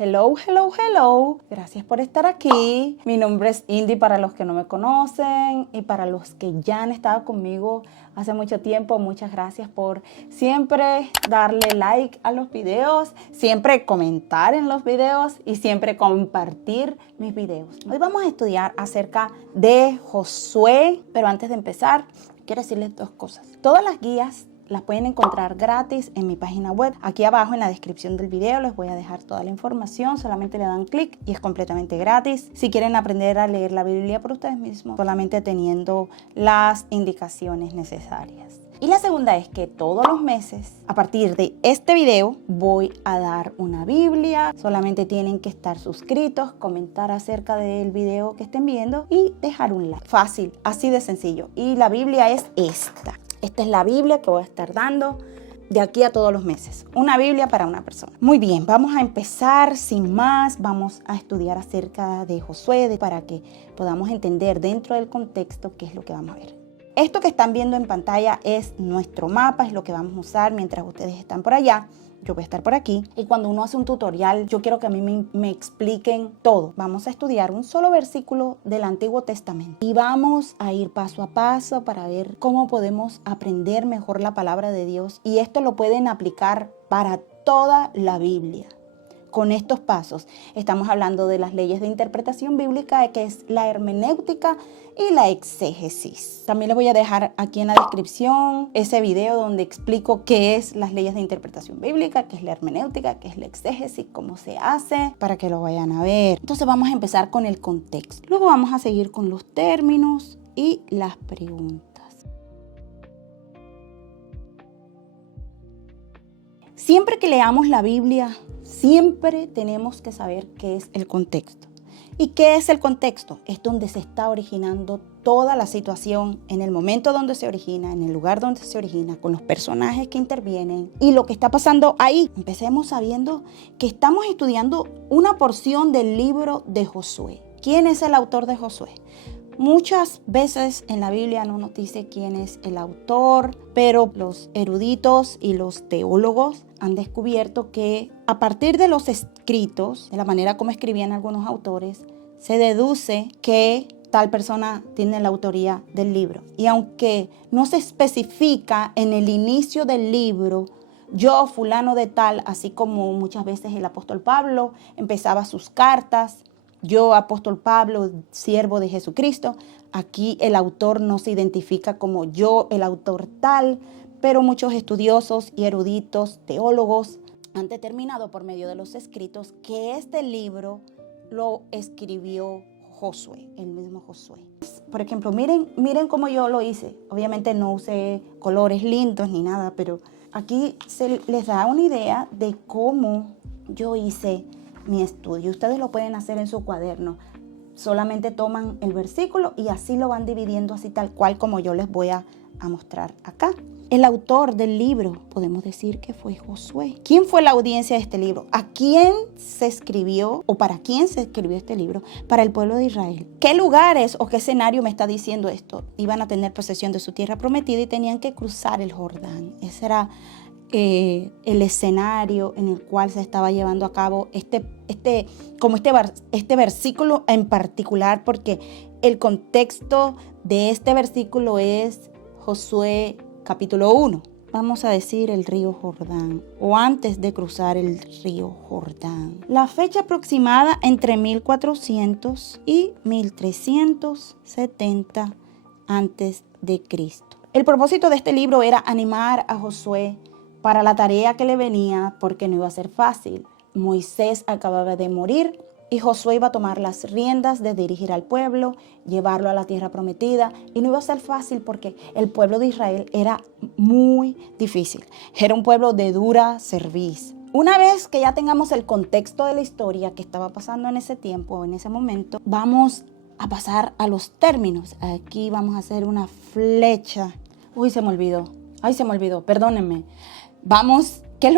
Hello, hello, hello. Gracias por estar aquí. Mi nombre es Indy para los que no me conocen y para los que ya han estado conmigo hace mucho tiempo. Muchas gracias por siempre darle like a los videos, siempre comentar en los videos y siempre compartir mis videos. Hoy vamos a estudiar acerca de Josué, pero antes de empezar, quiero decirles dos cosas. Todas las guías las pueden encontrar gratis en mi página web. Aquí abajo en la descripción del video les voy a dejar toda la información. Solamente le dan clic y es completamente gratis. Si quieren aprender a leer la Biblia por ustedes mismos, solamente teniendo las indicaciones necesarias. Y la segunda es que todos los meses, a partir de este video, voy a dar una Biblia. Solamente tienen que estar suscritos, comentar acerca del video que estén viendo y dejar un like. Fácil, así de sencillo. Y la Biblia es esta. Esta es la Biblia que voy a estar dando de aquí a todos los meses. Una Biblia para una persona. Muy bien, vamos a empezar sin más. Vamos a estudiar acerca de Josué para que podamos entender dentro del contexto qué es lo que vamos a ver. Esto que están viendo en pantalla es nuestro mapa, es lo que vamos a usar mientras ustedes están por allá. Yo voy a estar por aquí y cuando uno hace un tutorial, yo quiero que a mí me expliquen todo. Vamos a estudiar un solo versículo del Antiguo Testamento y vamos a ir paso a paso para ver cómo podemos aprender mejor la palabra de Dios. Y esto lo pueden aplicar para toda la Biblia. Con estos pasos estamos hablando de las leyes de interpretación bíblica, que es la hermenéutica y la exégesis. También les voy a dejar aquí en la descripción ese video donde explico qué es las leyes de interpretación bíblica, qué es la hermenéutica, qué es la exégesis, cómo se hace, para que lo vayan a ver. Entonces vamos a empezar con el contexto. Luego vamos a seguir con los términos y las preguntas. Siempre que leamos la Biblia, siempre tenemos que saber qué es el contexto. ¿Y qué es el contexto? Es donde se está originando toda la situación, en el momento donde se origina, en el lugar donde se origina, con los personajes que intervienen y lo que está pasando ahí. Empecemos sabiendo que estamos estudiando una porción del libro de Josué. ¿Quién es el autor de Josué? Muchas veces en la Biblia no nos dice quién es el autor, pero los eruditos y los teólogos han descubierto que a partir de los escritos, de la manera como escribían algunos autores, se deduce que tal persona tiene la autoría del libro. Y aunque no se especifica en el inicio del libro, yo, fulano de tal, así como muchas veces el apóstol Pablo empezaba sus cartas, yo, apóstol Pablo, siervo de Jesucristo. Aquí el autor no se identifica como yo, el autor tal, pero muchos estudiosos y eruditos, teólogos, han determinado por medio de los escritos que este libro lo escribió Josué, el mismo Josué. Por ejemplo, miren cómo yo lo hice. Obviamente no usé colores lindos ni nada, pero aquí se les da una idea de cómo yo hice mi estudio. Ustedes lo pueden hacer en su cuaderno. Solamente toman el versículo y así lo van dividiendo así tal cual como yo les voy a mostrar acá. El autor del libro podemos decir que fue Josué. ¿Quién fue la audiencia de este libro? ¿A quién se escribió o para quién se escribió este libro? Para el pueblo de Israel. ¿Qué lugares o qué escenario me está diciendo esto? Iban a tener posesión de su tierra prometida y tenían que cruzar el Jordán. Ese era el escenario en el cual se estaba llevando a cabo este versículo en particular, porque el contexto de este versículo es Josué capítulo 1. Vamos a decir el río Jordán o antes de cruzar el río Jordán. La fecha aproximada entre 1400 y 1370 antes de Cristo. El propósito de este libro era animar a Josué para la tarea que le venía, porque no iba a ser fácil. Moisés acababa de morir y Josué iba a tomar las riendas de dirigir al pueblo, llevarlo a la tierra prometida, y no iba a ser fácil porque el pueblo de Israel era muy difícil. Era un pueblo de dura cerviz. Una vez que ya tengamos el contexto de la historia que estaba pasando en ese tiempo o en ese momento, vamos a pasar a los términos. Aquí vamos a hacer una flecha. Uy, se me olvidó. Ay, se me olvidó, perdónenme. Vamos, ¿qué es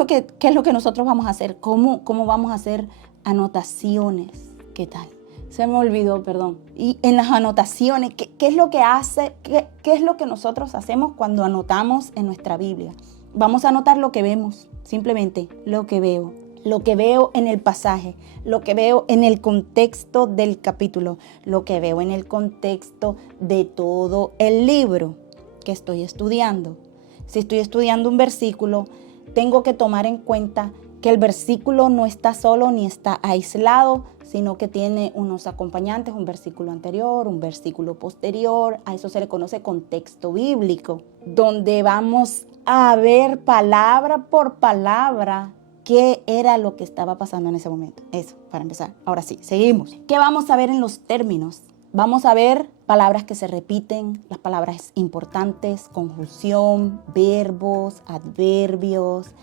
lo que nosotros vamos a hacer? ¿Cómo vamos a hacer anotaciones? ¿Qué tal? Se me olvidó, perdón. Y en las anotaciones, ¿qué es lo que hace? ¿Qué es lo que nosotros hacemos cuando anotamos en nuestra Biblia? Vamos a anotar lo que vemos, simplemente lo que veo. lo que veo en el pasaje, lo que veo en el contexto del capítulo, lo que veo en el contexto de todo el libro que estoy estudiando. Si estoy estudiando un versículo, tengo que tomar en cuenta que el versículo no está solo ni está aislado, sino que tiene unos acompañantes, un versículo anterior, un versículo posterior. A eso se le conoce contexto bíblico, donde vamos a ver palabra por palabra qué era lo que estaba pasando en ese momento. Eso, para empezar. Ahora sí, seguimos. ¿Qué vamos a ver en los términos? Vamos a ver palabras que se repiten, las palabras importantes, conjunción, verbos, adverbios,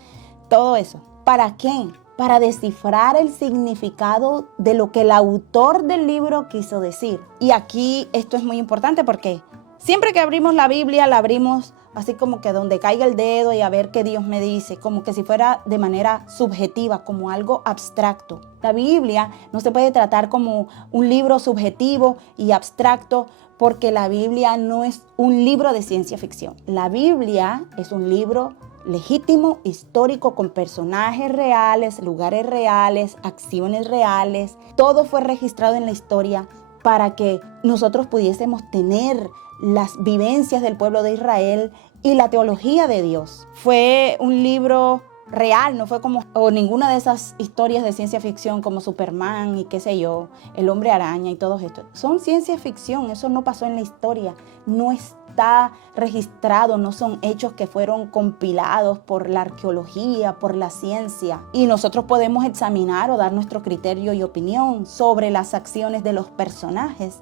todo eso. ¿Para qué? Para descifrar el significado de lo que el autor del libro quiso decir. Y aquí esto es muy importante porque siempre que abrimos la Biblia, la abrimos así como que donde caiga el dedo y a ver qué Dios me dice, como que si fuera de manera subjetiva, como algo abstracto. La Biblia no se puede tratar como un libro subjetivo y abstracto, porque la Biblia no es un libro de ciencia ficción. La Biblia es un libro legítimo, histórico, con personajes reales, lugares reales, acciones reales. Todo fue registrado en la historia para que nosotros pudiésemos tener las vivencias del pueblo de Israel y la teología de Dios. Fue un libro real, no fue como o ninguna de esas historias de ciencia ficción como Superman y qué sé yo, el hombre araña y todo esto. Son ciencia ficción, eso no pasó en la historia, no está registrado, no son hechos que fueron compilados por la arqueología, por la ciencia. Y nosotros podemos examinar o dar nuestro criterio y opinión sobre las acciones de los personajes.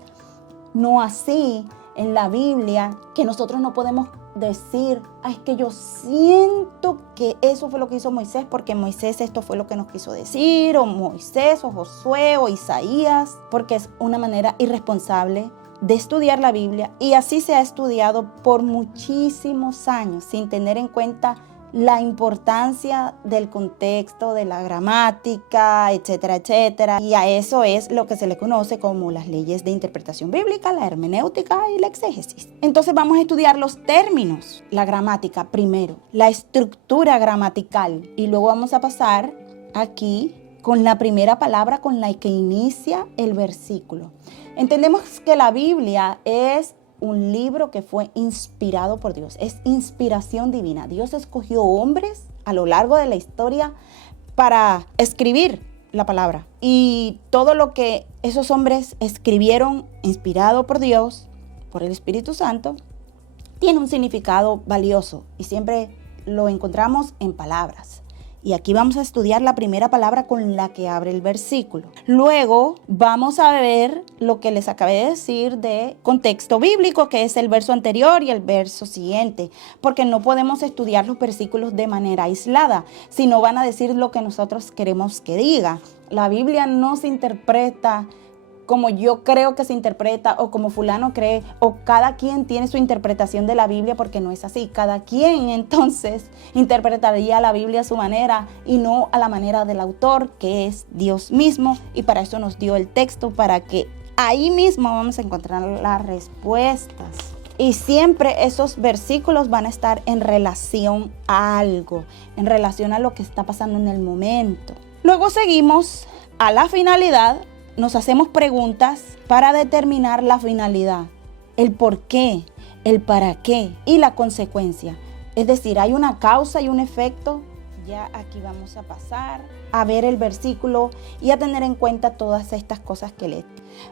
No así en la Biblia, que nosotros no podemos decir, es que yo siento que eso fue lo que hizo Moisés, porque Moisés esto fue lo que nos quiso decir, o Moisés, o Josué, o Isaías, porque es una manera irresponsable de estudiar la Biblia, y así se ha estudiado por muchísimos años, sin tener en cuenta la importancia del contexto, de la gramática, etcétera, etcétera. Y a eso es lo que se le conoce como las leyes de interpretación bíblica, la hermenéutica y la exégesis. Entonces vamos a estudiar los términos, la gramática primero, la estructura gramatical, y luego vamos a pasar aquí con la primera palabra con la que inicia el versículo. Entendemos que la Biblia es un libro que fue inspirado por Dios, es inspiración divina. Dios escogió hombres a lo largo de la historia para escribir la palabra. Y todo lo que esos hombres escribieron, inspirado por Dios, por el Espíritu Santo, tiene un significado valioso y siempre lo encontramos en palabras. Y aquí vamos a estudiar la primera palabra con la que abre el versículo. Luego vamos a ver lo que les acabé de decir de contexto bíblico, que es el verso anterior y el verso siguiente, porque no podemos estudiar los versículos de manera aislada, sino van a decir lo que nosotros queremos que diga. La Biblia no se interpreta como yo creo que se interpreta o como fulano cree, o cada quien tiene su interpretación de la Biblia, porque no es así. Cada quien entonces interpretaría la Biblia a su manera y no a la manera del autor, que es Dios mismo, y para eso nos dio el texto, para que ahí mismo vamos a encontrar las respuestas. Y siempre esos versículos van a estar en relación a algo, en relación a lo que está pasando en el momento. Luego seguimos a la finalidad. Nos hacemos preguntas para determinar la finalidad, el por qué, el para qué y la consecuencia. Es decir, hay una causa y un efecto. Ya aquí vamos a pasar a ver el versículo y a tener en cuenta todas estas cosas que leí.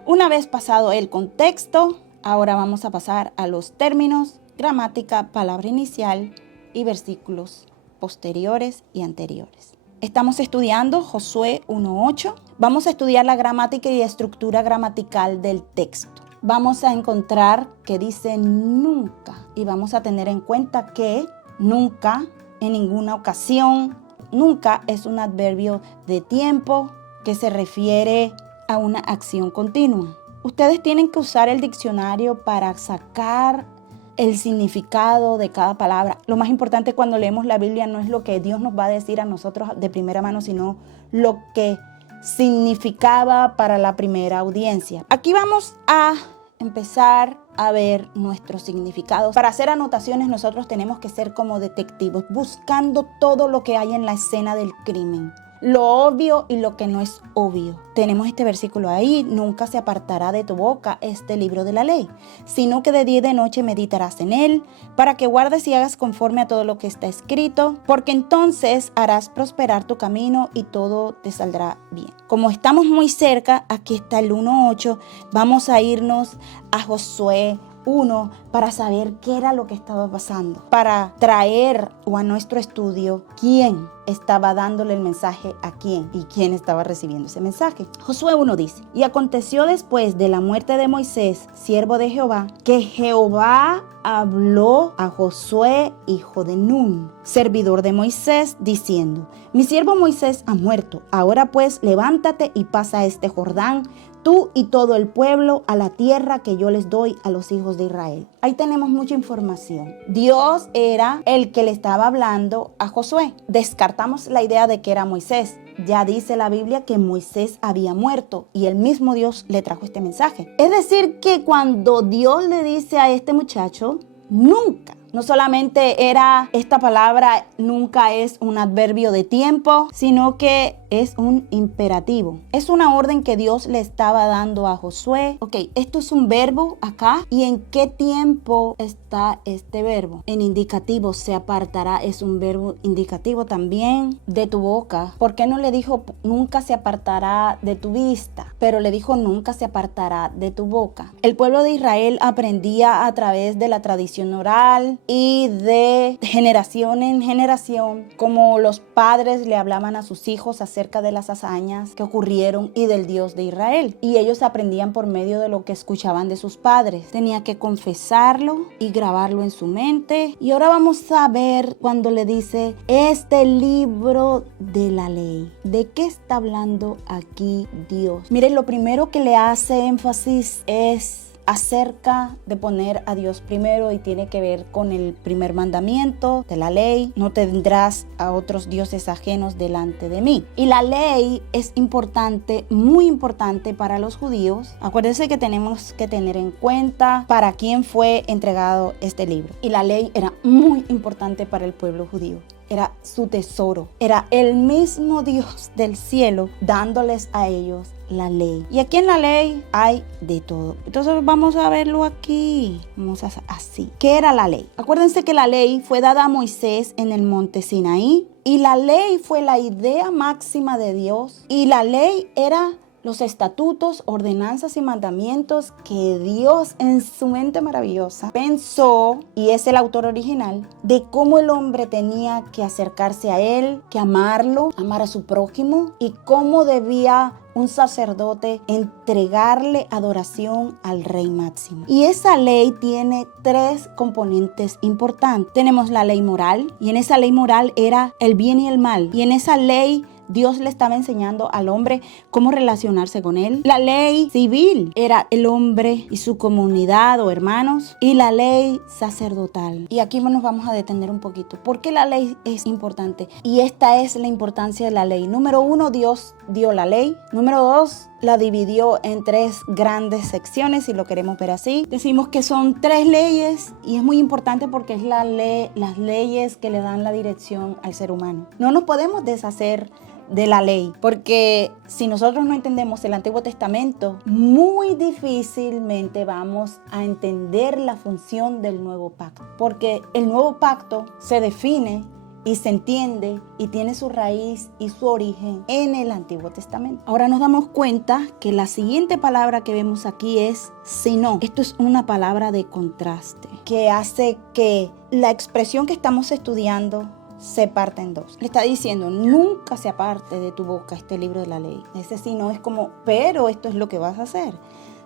Una vez pasado el contexto, ahora vamos a pasar a los términos, gramática, palabra inicial y versículos posteriores y anteriores. Estamos estudiando Josué 1:8. Vamos a estudiar la gramática y estructura gramatical del texto. Vamos a encontrar que dice nunca, y vamos a tener en cuenta que nunca, en ninguna ocasión, nunca es un adverbio de tiempo que se refiere a una acción continua. Ustedes tienen que usar el diccionario para sacar el significado de cada palabra. Lo más importante cuando leemos la Biblia no es lo que Dios nos va a decir a nosotros de primera mano, sino lo que significaba para la primera audiencia. Aquí vamos a empezar a ver nuestros significados. Para hacer anotaciones nosotros tenemos que ser como detectives, buscando todo lo que hay en la escena del crimen. lo obvio y lo que no es obvio. Tenemos este versículo ahí: nunca se apartará de tu boca este libro de la ley, sino que de día y de noche meditarás en él, para que guardes y hagas conforme a todo lo que está escrito, porque entonces harás prosperar tu camino y todo te saldrá bien. Como estamos muy cerca, aquí está el 1:8, vamos a irnos a Josué 1 para saber qué era lo que estaba pasando, para traer a nuestro estudio quién estaba dándole el mensaje a quién y quién estaba recibiendo ese mensaje. Josué 1 dice: y aconteció después de la muerte de Moisés, siervo de Jehová, que Jehová habló a Josué, hijo de Nun, servidor de Moisés, diciendo: mi siervo Moisés ha muerto. Ahora pues levántate y pasa este Jordán, tú y todo el pueblo, a la tierra que yo les doy a los hijos de Israel. Ahí tenemos mucha información. Dios era el que le estaba hablando a Josué. Descartamos la idea de que era Moisés. Ya dice la Biblia que Moisés había muerto y el mismo Dios le trajo este mensaje. Es decir, que cuando Dios le dice a este muchacho, nunca, no solamente era esta palabra, nunca es un adverbio de tiempo, sino que es un imperativo. Es una orden que Dios le estaba dando a Josué. Ok, esto es un verbo acá. ¿Y en qué tiempo está este verbo? En indicativo, se apartará, es un verbo indicativo también. De tu boca. ¿Por qué no le dijo nunca se apartará de tu vista? Pero le dijo nunca se apartará de tu boca. El pueblo de Israel aprendía a través de la tradición oral y de generación en generación, como los padres le hablaban a sus hijos acerca de las hazañas que ocurrieron y del Dios de Israel. Y ellos aprendían por medio de lo que escuchaban de sus padres. Tenía que confesarlo y grabarlo en su mente. Y ahora vamos a ver cuando le dice este libro de la ley. ¿De qué está hablando aquí Dios? Miren, lo primero que le hace énfasis es acerca de poner a Dios primero y tiene que ver con el primer mandamiento de la ley: no tendrás a otros dioses ajenos delante de mí. Y la ley es importante, muy importante para los judíos. Acuérdense que tenemos que tener en cuenta para quién fue entregado este libro. Y la ley era muy importante para el pueblo judío. Era su tesoro, era el mismo Dios del cielo dándoles a ellos la ley. Y aquí en la ley hay de todo. Entonces vamos a verlo aquí. Vamos a así. ¿Qué era la ley? Acuérdense que la ley fue dada a Moisés en el monte Sinaí. Y la ley fue la idea máxima de Dios. Y la ley era los estatutos, ordenanzas y mandamientos que Dios en su mente maravillosa pensó, y es el autor original, de cómo el hombre tenía que acercarse a él, que amarlo, amar a su prójimo, y cómo debía un sacerdote entregarle adoración al Rey Máximo. Y esa ley tiene 3 componentes importantes. Tenemos la ley moral, y en esa ley moral era el bien y el mal. Y en esa ley Dios le estaba enseñando al hombre cómo relacionarse con él. La ley civil era el hombre y su comunidad o hermanos. Y la ley sacerdotal. Y aquí nos vamos a detener un poquito. ¿Por qué la ley es importante? Y esta es la importancia de la ley. Número 1, Dios dio la ley. Número 2, la dividió en 3 grandes secciones, si lo queremos ver así. Decimos que son 3 leyes y es muy importante porque es las leyes que le dan la dirección al ser humano. No nos podemos deshacer de la ley, porque si nosotros no entendemos el Antiguo Testamento, muy difícilmente vamos a entender la función del Nuevo Pacto, porque el Nuevo Pacto se define y se entiende y tiene su raíz y su origen en el Antiguo Testamento. Ahora nos damos cuenta que la siguiente palabra que vemos aquí es sino. Esto es una palabra de contraste que hace que la expresión que estamos estudiando se parte en 2. Le está diciendo, nunca se aparte de tu boca este libro de la ley. Ese si no es como, pero esto es lo que vas a hacer.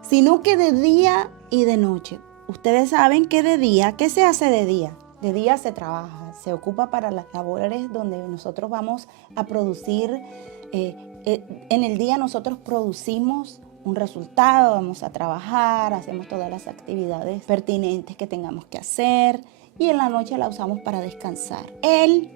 Sino que de día y de noche. Ustedes saben que de día, ¿qué se hace de día? De día se trabaja, se ocupa para las labores donde nosotros vamos a producir. En el día nosotros producimos un resultado, vamos a trabajar, hacemos todas las actividades pertinentes que tengamos que hacer. Y en la noche la usamos para descansar.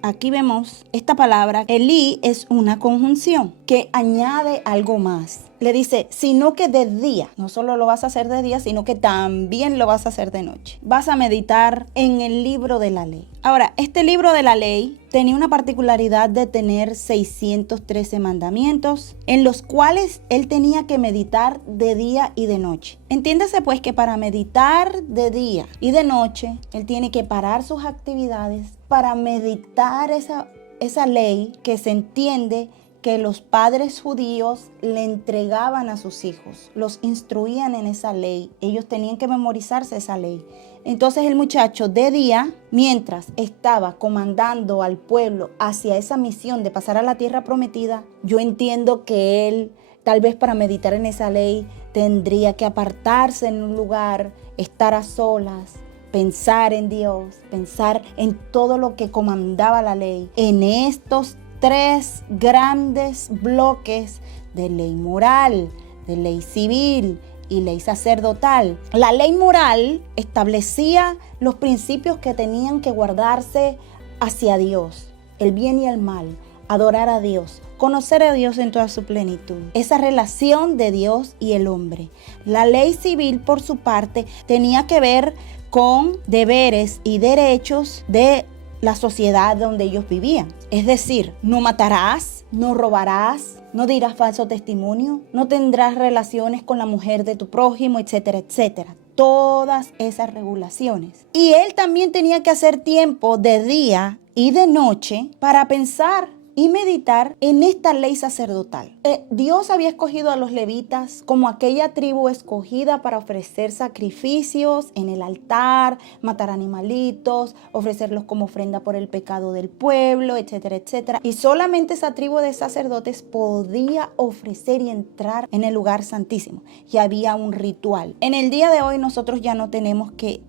Aquí vemos esta palabra, Elí, es una conjunción que añade algo más. le dice, sino que de día, no solo lo vas a hacer de día, sino que también lo vas a hacer de noche. Vas a meditar en el libro de la ley. Ahora, este libro de la ley tenía una particularidad de tener 613 mandamientos, en los cuales él tenía que meditar de día y de noche. Entiéndase pues que para meditar de día y de noche, él tiene que parar sus actividades para meditar esa ley que se entiende que los padres judíos le entregaban a sus hijos, los instruían en esa ley, ellos tenían que memorizarse esa ley. Entonces el muchacho de día, mientras estaba comandando al pueblo hacia esa misión de pasar a la tierra prometida, yo entiendo que él, tal vez para meditar en esa ley, tendría que apartarse en un lugar, estar a solas, pensar en Dios, pensar en todo lo que comandaba la ley, en estos 3 grandes bloques de ley moral, de ley civil y ley sacerdotal. La ley moral establecía los principios que tenían que guardarse hacia Dios, el bien y el mal, adorar a Dios, conocer a Dios en toda su plenitud, esa relación de Dios y el hombre. La ley civil, por su parte, tenía que ver con deberes y derechos de la sociedad donde ellos vivían. Es decir, no matarás, no robarás, no dirás falso testimonio, no tendrás relaciones con la mujer de tu prójimo, etcétera, etcétera. Todas esas regulaciones. Y él también tenía que hacer tiempo de día y de noche para pensar y meditar en esta ley sacerdotal. Dios había escogido a los levitas como aquella tribu escogida para ofrecer sacrificios en el altar, matar animalitos, ofrecerlos como ofrenda por el pecado del pueblo, etcétera, etcétera. Y solamente esa tribu de sacerdotes podía ofrecer y entrar en el lugar santísimo. Y había un ritual. En el día de hoy nosotros ya no tenemos que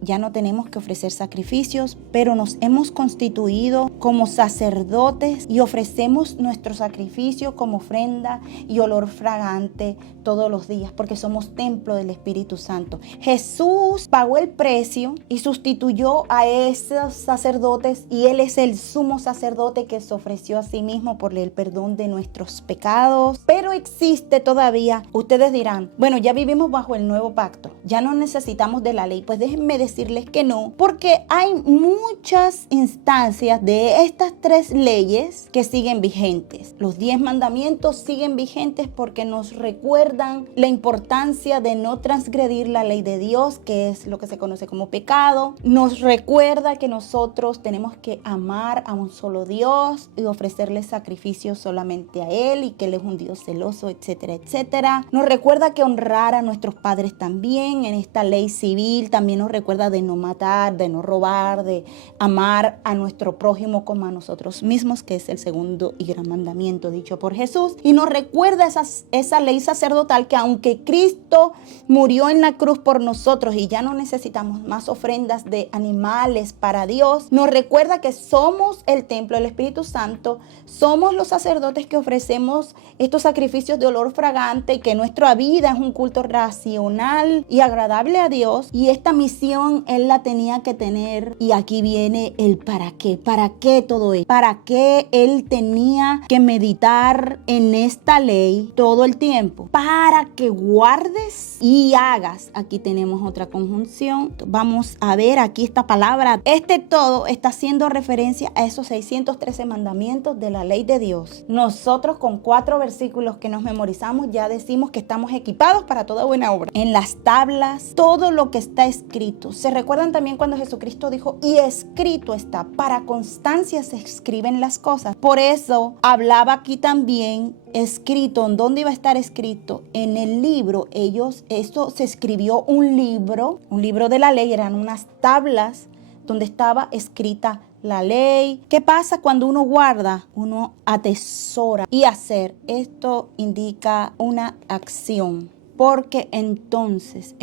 ofrecer sacrificios, pero nos hemos constituido como sacerdotes y ofrecemos nuestro sacrificio como ofrenda y olor fragante todos los días, porque somos templo del Espíritu Santo. Jesús pagó el precio y sustituyó a esos sacerdotes, y Él es el sumo sacerdote que se ofreció a sí mismo por el perdón de nuestros pecados. Pero existe todavía, ustedes dirán, bueno, ya vivimos bajo el nuevo pacto, ya no necesitamos de la ley. Pues déjenme decirles que no, porque hay muchas instancias de estas 3 leyes que siguen vigentes. Los 10 mandamientos siguen vigentes porque nos recuerdan la importancia de no transgredir la ley de Dios, que es lo que se conoce como pecado. Nos recuerda que nosotros tenemos que amar a un solo Dios y ofrecerle sacrificios solamente a Él, y que Él es un Dios celoso, etcétera, etcétera. Nos recuerda que honrar a nuestros padres también. En esta ley civil también nos recuerda de no matar, de no robar, de amar a nuestro prójimo como a nosotros mismos, que es el segundo y gran mandamiento dicho por Jesús. Y nos recuerda esa ley sacerdotal, que aunque Cristo murió en la cruz por nosotros y ya no necesitamos más ofrendas de animales para Dios, nos recuerda que somos el templo del Espíritu Santo, somos los sacerdotes que ofrecemos estos sacrificios de olor fragante, y que nuestra vida es un culto racional y agradable a Dios. Y esta misión Él la tenía que tener, y aquí viene el para qué todo esto, para qué Él tenía que meditar en esta ley todo el tiempo, para que guardes y hagas. Aquí tenemos otra conjunción. Vamos a ver aquí esta palabra. Todo está haciendo referencia a esos 613 mandamientos de la ley de Dios. Nosotros, con 4 versículos que nos memorizamos, ya decimos que estamos equipados para toda buena obra. En las tablas, todo lo que está escrito. ¿Se recuerdan también cuando Jesucristo dijo, y escrito está? Para constancia se escriben las cosas. Por eso hablaba aquí también escrito. ¿En dónde iba a estar escrito? En el libro. Esto se escribió un libro de la ley. Eran unas tablas donde estaba escrita la ley. ¿Qué pasa cuando uno guarda? Uno atesora. Y hacer, esto indica una acción, porque entonces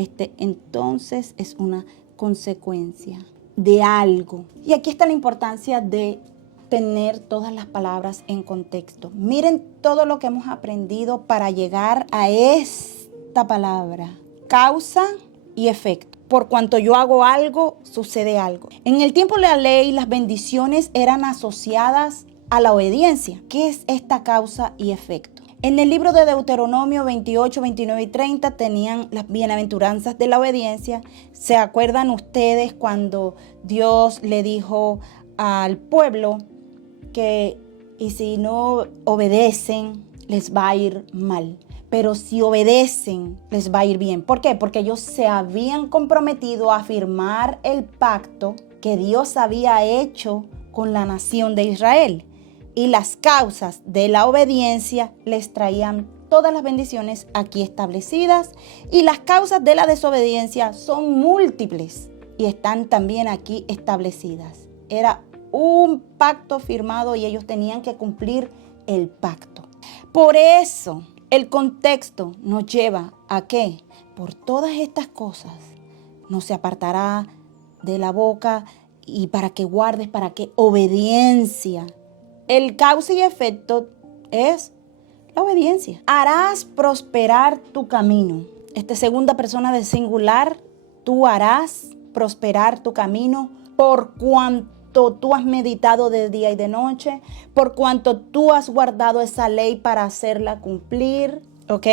es una consecuencia de algo. Y aquí está la importancia de tener todas las palabras en contexto. Miren todo lo que hemos aprendido para llegar a esta palabra: causa y efecto. Por cuanto yo hago algo, sucede algo. En el tiempo de la ley, las bendiciones eran asociadas a la obediencia. ¿Qué es esta causa y efecto? En el libro de Deuteronomio 28, 29 y 30 tenían las bienaventuranzas de la obediencia. ¿Se acuerdan ustedes cuando Dios le dijo al pueblo que y si no obedecen les va a ir mal? Pero si obedecen, les va a ir bien. ¿Por qué? Porque ellos se habían comprometido a firmar el pacto que Dios había hecho con la nación de Israel. Y las causas de la obediencia les traían todas las bendiciones aquí establecidas. Y las causas de la desobediencia son múltiples y están también aquí establecidas. Era un pacto firmado y ellos tenían que cumplir el pacto. Por eso, el contexto nos lleva a que por todas estas cosas no se apartará de la boca y para que guardes, para que obediencia. El causa y efecto es la obediencia. Harás prosperar tu camino. Segunda persona de singular, tú harás prosperar tu camino por cuanto tú has meditado de día y de noche, por cuanto tú has guardado esa ley para hacerla cumplir, ¿ok?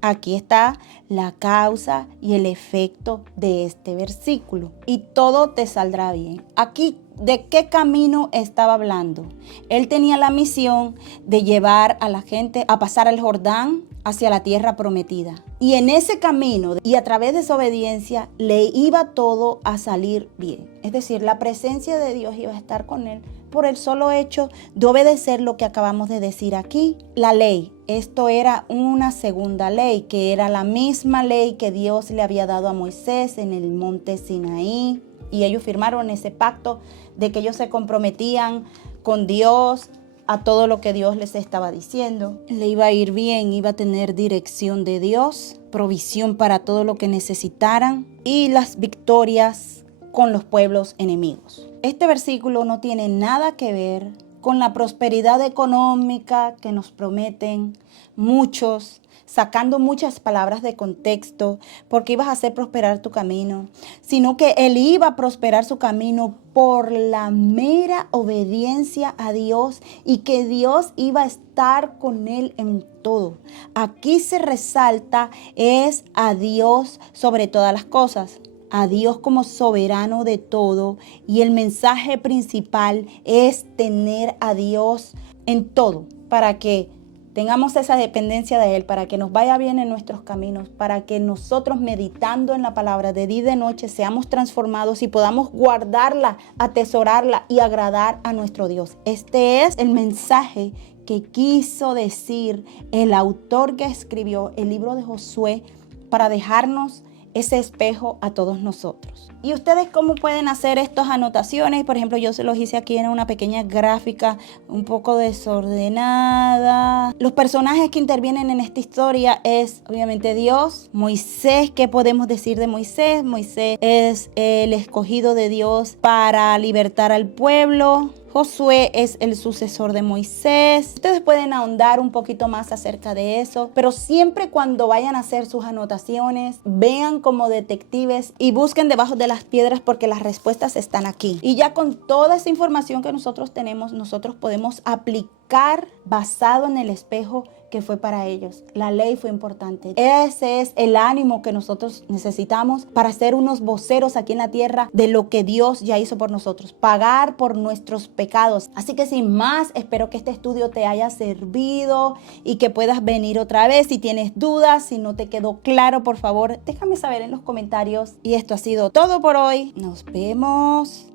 Aquí está la causa y el efecto de este versículo. Y todo te saldrá bien. Aquí, ¿de qué camino estaba hablando? Él tenía la misión de llevar a la gente a pasar el Jordán hacia la tierra prometida. Y en ese camino y a través de su obediencia le iba todo a salir bien. Es decir, la presencia de Dios iba a estar con él por el solo hecho de obedecer lo que acabamos de decir aquí. La ley. Esto era una segunda ley, que era la misma ley que Dios le había dado a Moisés en el monte Sinaí. Y ellos firmaron ese pacto de que ellos se comprometían con Dios a todo lo que Dios les estaba diciendo. Le iba a ir bien, iba a tener dirección de Dios, provisión para todo lo que necesitaran y las victorias con los pueblos enemigos. Este versículo no tiene nada que ver con la prosperidad económica que nos prometen muchos, sacando muchas palabras de contexto, porque ibas a hacer prosperar tu camino, sino que él iba a prosperar su camino por la mera obediencia a Dios y que Dios iba a estar con él en todo. Aquí se resalta es a Dios sobre todas las cosas, a Dios como soberano de todo, y el mensaje principal es tener a Dios en todo para que tengamos esa dependencia de Él, para que nos vaya bien en nuestros caminos, para que nosotros meditando en la palabra de día y de noche seamos transformados y podamos guardarla, atesorarla y agradar a nuestro Dios. Este es el mensaje que quiso decir el autor que escribió el libro de Josué para dejarnos ese espejo a todos nosotros. ¿Y ustedes cómo pueden hacer estas anotaciones? Por ejemplo, yo se los hice aquí en una pequeña gráfica un poco desordenada. Los personajes que intervienen en esta historia es obviamente Dios, Moisés. ¿Qué podemos decir de Moisés? Moisés es el escogido de Dios para libertar al pueblo. Josué es el sucesor de Moisés. Ustedes pueden ahondar un poquito más acerca de eso, pero siempre cuando vayan a hacer sus anotaciones, vean como detectives y busquen debajo de las piedras porque las respuestas están aquí. Y ya con toda esa información que nosotros tenemos, nosotros podemos aplicar basado en el espejo que fue para ellos. La ley fue importante. Ese es el ánimo que nosotros necesitamos para ser unos voceros aquí en la tierra de lo que Dios ya hizo por nosotros, pagar por nuestros pecados. Así que sin más, espero que este estudio te haya servido y que puedas venir otra vez. Si tienes dudas, si no te quedó claro, por favor, déjame saber en los comentarios. Y esto ha sido todo por hoy. Nos vemos.